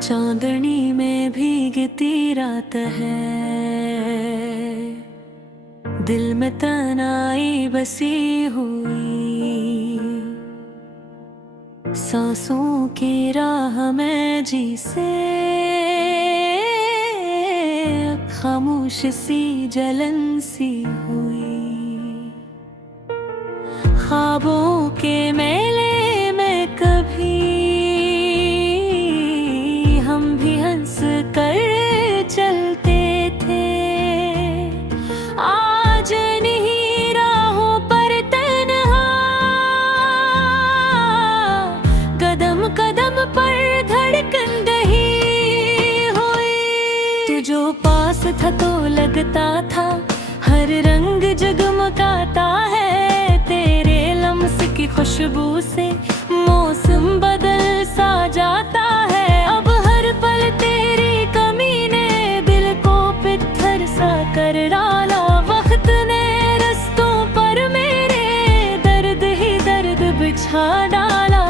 चांदनी में भीगती रात है, दिल में तनाई बसी हुई, सांसों की राह में जी से खामोश सी जलन सी हुई। ख्वाबों के मेले में कभी हम भी हंस कर चलते थे, आज नहीं राहों पर तन्हा, कदम कदम पर धड़कन रही हुई। तू जो पास था तो लगता था हर रंग जगमगाता है, तेरे लम्स की खुशबू से मौसम बदल सा जाता है। अब हर पल तेरी कमी ने दिल को पत्थर सा कर डाला, वक्त ने रस्तों पर मेरे दर्द ही दर्द बिछा डाला।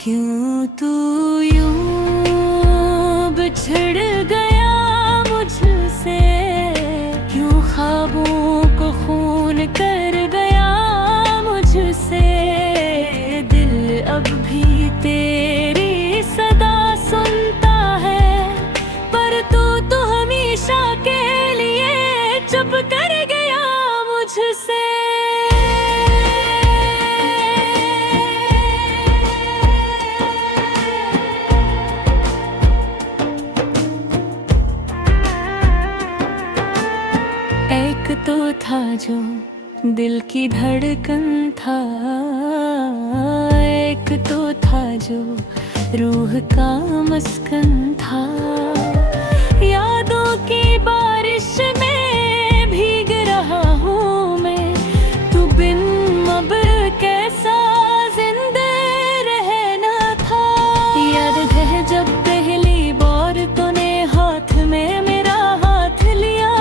क्यों तू यूं बिछड़ गया मुझसे, क्यों ख्वाबों को खून कर गया मुझसे। दिल अब भी तेरी सदा सुनता है, पर तू हमेशा के लिए चुप कर गया मुझसे। एक तो था जो दिल की धड़कन था, एक तो था जो रूह का मस्कन था। यादों की बारिश में भीग रहा हूँ मैं, तू बिन अब्र कैसा जिंदा रहना था। याद है जब पहली बार तूने हाथ में मेरा हाथ लिया,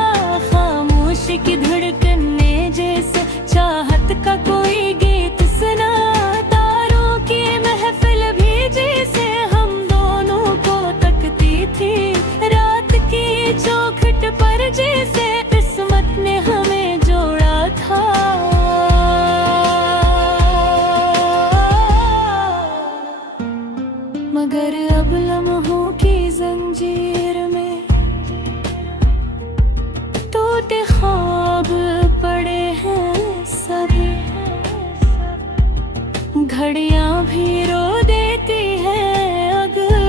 खामोशी की धड़कन ने जैसे चाहत का कोई गीत सुना। तारों की महफिल भी जैसे हम दोनों को तकती थी, रात की चौखट पर जैसे किस्मत ने हमें जोड़ा था। मगर अब लम्हों की जंजीर में टूटे ख्वाब पड़े हैं सब, घड़ियां भी रो देती हैं अगर,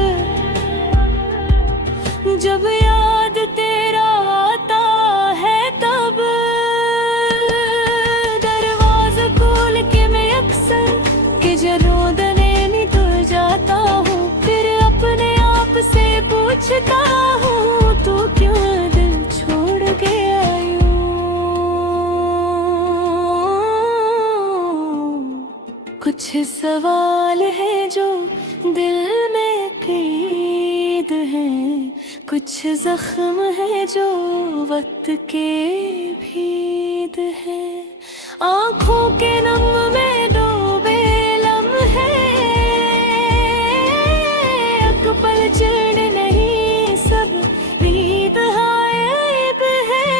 जब याद तेरा आता है तब। दरवाज़ा खोल के मैं अक्सर के जरोदने निकल जाता हूँ, फिर अपने आप से पूछता हूँ तू क्यों दिल छोड़ के आयू। कुछ सवाल है जो दिल में कैद हैं, कुछ जख्म है जो वक्त के भीद है। आँखों के नम में डूबे लम्हे, अकबल चिड़ नहीं सब रीत हायब है।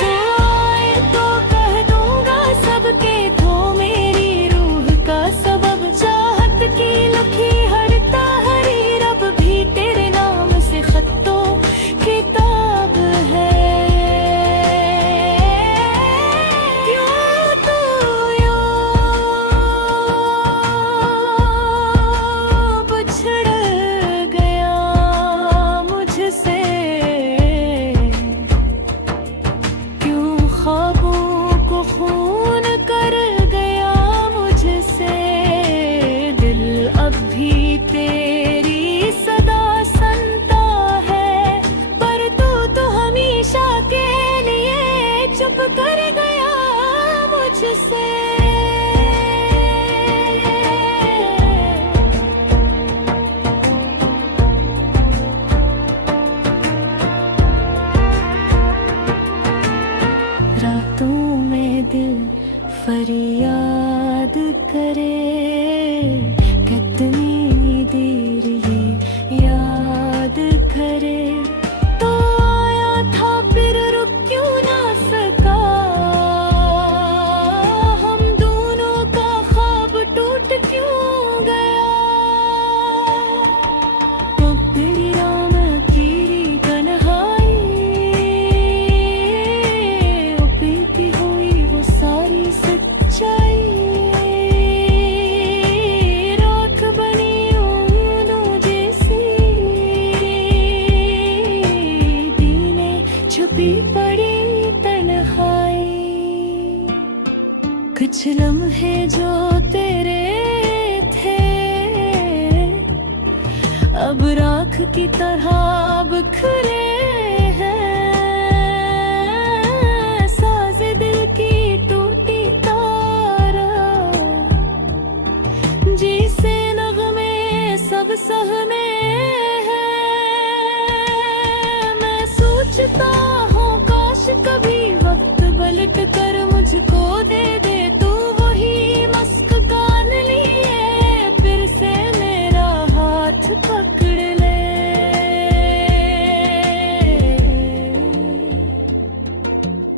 तो आए तो कह दूंगा सबके तो मेरी रूह का सबब, चाहत की लखी हड़ता हरी रब भी तेरे नाम से खत्तो किताब है। फरियाद करे कितनी देर ये याद करे। तो आया था फिर रुक क्यों ना सका, हम दोनों का ख्वाब टूट क्यों गया। तो तेरी राम की तन्हाई बीती हुई वो सारी सच्चाई। राख बनी उम्मीदों जैसी दीने छुपी पड़ी तन्हाई। कुछ लम्हे जो तेरे थे अब राख की तरह बिखरे हैं। साज़े दिल की टूटी तारा जिसे नगमे सब सहमे हैं। मैं सोचता हूँ काश कभी वक्त पलट कर मुझको दे दे तू वही मस्क कान लिए फिर से मेरा हाथ पकड़ ले।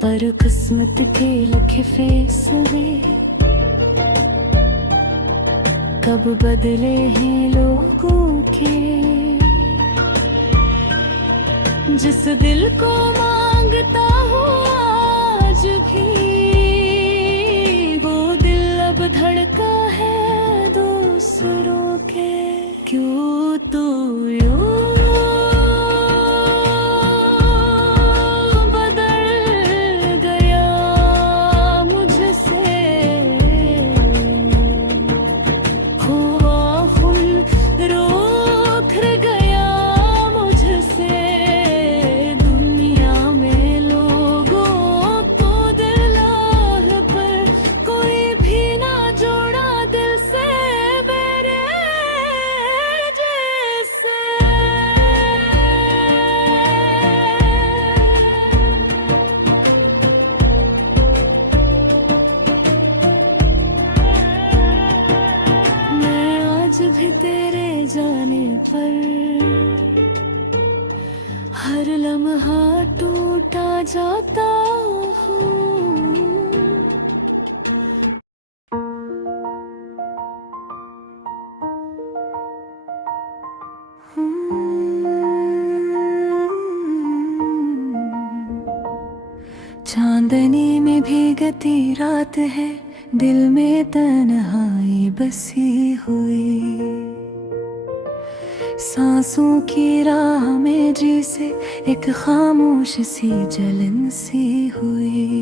पर किस्मत के लिखे फैसले कब बदले हैं लोगों के। जिस दिल को मांगता हूँ आज भी वो दिल अब धड़का है दूसरों के। क्यों तू यूं बदल गया मुझसे, हुआ खुद रोक गया मुझसे। दुनिया में लोगों को दिल पर कोई भी ना जोड़ा दिल से मेरे जैसे। मैं आज भी तेरे जाने पर हर लम्हा टूटा जाता हूँ। चांदनी में भीगती रात है, दिल में तन्हाई बसी हुई। सांसों की राह में जैसे एक खामोश सी जलन सी हुई।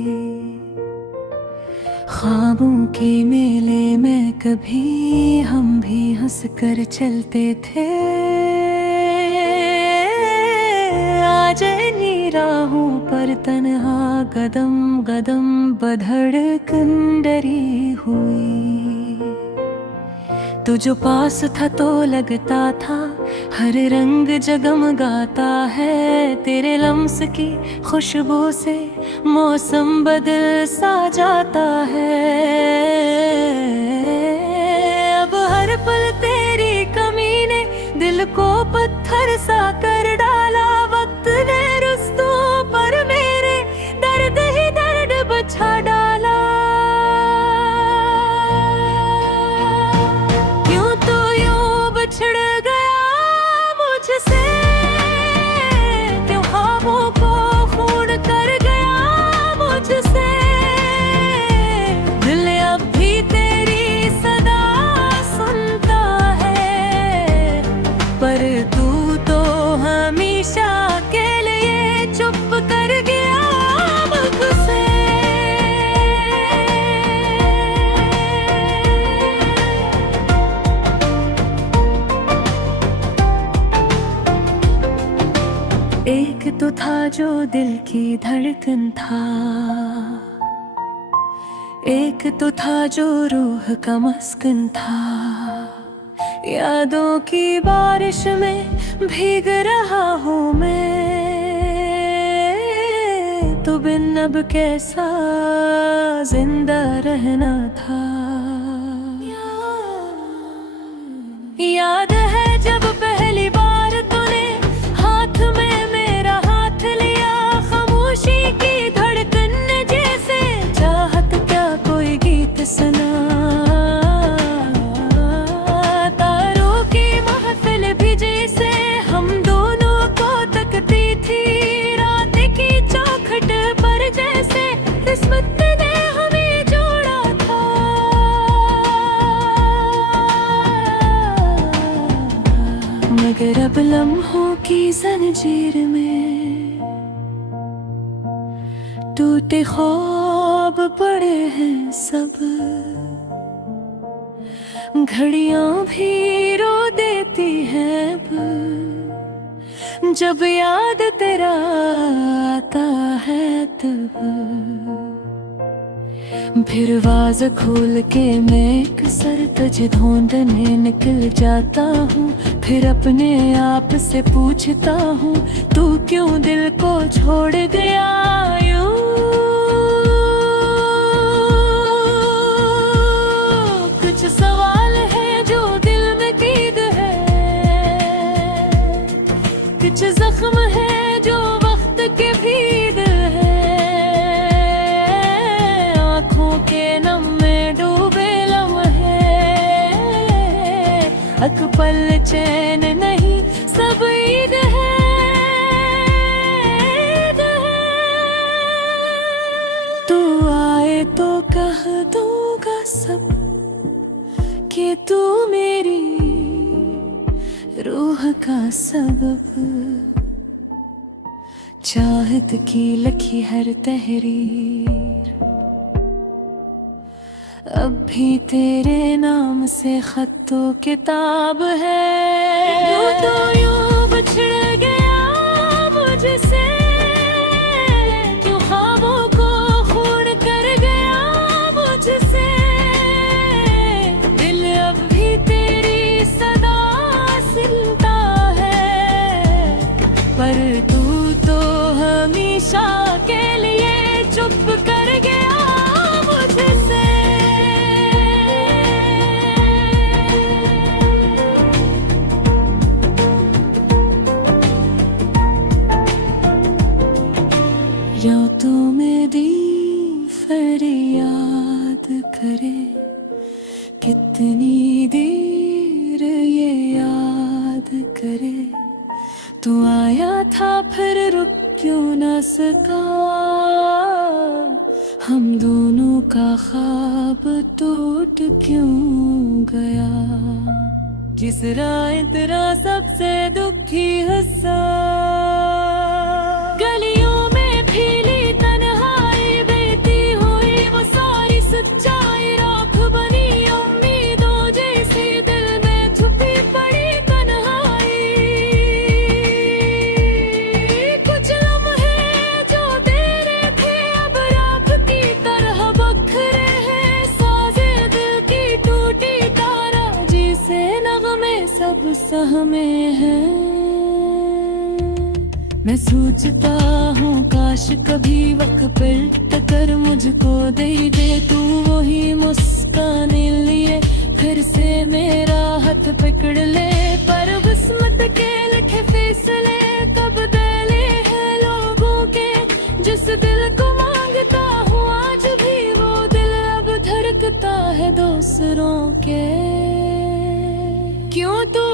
ख्वाबों के मेले में कभी हम भी हंस कर चलते थे। आज इन्हीं राहों पर तन्हा कदम कदम बधड़कन डरी हुई। तू जो पास था तो लगता था हर रंग जगमगाता है। तेरे लम्स की खुशबू से मौसम बदल सा जाता है। अब हर पल तेरी कमी ने दिल को पत्थर सा कर डाला। वक्त ने रुस्तों पर मेरे दर्द ही दर्द बचा डाला। क्यों तू यूं बिछड़ गया मुझसे, क्यों ख्वाबों को खून कर गया मुझसे। दिल अब भी तेरी सदा सुनता है, पर तू तो हमेशा के लिए चुप कर गया मुझसे। एक तो था जो दिल की धड़कन था, एक तो था जो रूह का मस्कन था। यादों की बारिश में भीग रहा हूँ मैं, तो बिन अब कैसा जिंदा रहना था। याद है जब पहली बार तूने हाथ में मेरा हाथ लिया, खामोशी की धड़कन जैसे चाहत क्या कोई गीत सुना। तारों की महफिल भी जैसे हम दोनों को तकती थी, रात की चौखट पर जैसे किस्मत ने हमें जोड़ा था। मगर अब लम्हों की जंजीर में टूटे ख्वाब पड़े हैं सब, घड़ियां भी रो देती हैं अब, जब याद तेरा आता है तब। फिर आवाज़ खोल के मैं एक सर तुझे ढूंढने निकल जाता हूँ, फिर अपने आप से पूछता हूँ तू क्यों दिल को छोड़ गया यूं। कुछ सवाल है जो दिल में कैद है, कुछ जख्म है जो वक्त के भीद है, आँखों के नम में डूबे लम्हे, अक पल चैन नहीं सब ईद है, ईद है। तू आए तो कह दूंगा सब कि तू मेरी रूह का सबब, चाहत की लिखी हर तहरीर अब भी तेरे नाम से खत्तो किताब है। तू तो यूं बिछड़ गया मुझसे, क्यों ख्वाबों को खून कर गया मुझसे, दिल अब भी तेरी सदा सुनता है, पर तू तो हमेशा के लिए चुप कर गया मुझसे। या तो मेरी फरियाद करे, कितनी देर ये याद करे, तू आया था फिर रुक क्यों न सका, हम दोनों का ख्वाब टूट क्यों गया। जिस रात तेरा सबसे दुखी हिस्सा, गलियों में फैली तन्हाई बहती हुई वो सारी सच्चाई राख बनी, उम्मीदों जैसी दिल में छुपी पड़ी तन्हाई। कुछ लम्हे जो तेरे थे अब राख की तरह बखरे हैं, साजे दिल की टूटी तारा जिसे नगमे सब सहमे हैं। मैं सोचता हूँ काश कभी वक्त पलट कर मुझको दे दे तू वही मुस्काने लिए, फिर से मेरा हाथ पकड़ ले, पर किस्मत के लिखे फैसले कब दले हैं लोगों के, जिस दिल को मांगता हूँ आज भी वो दिल अब धड़कता है दूसरों के। क्यों तू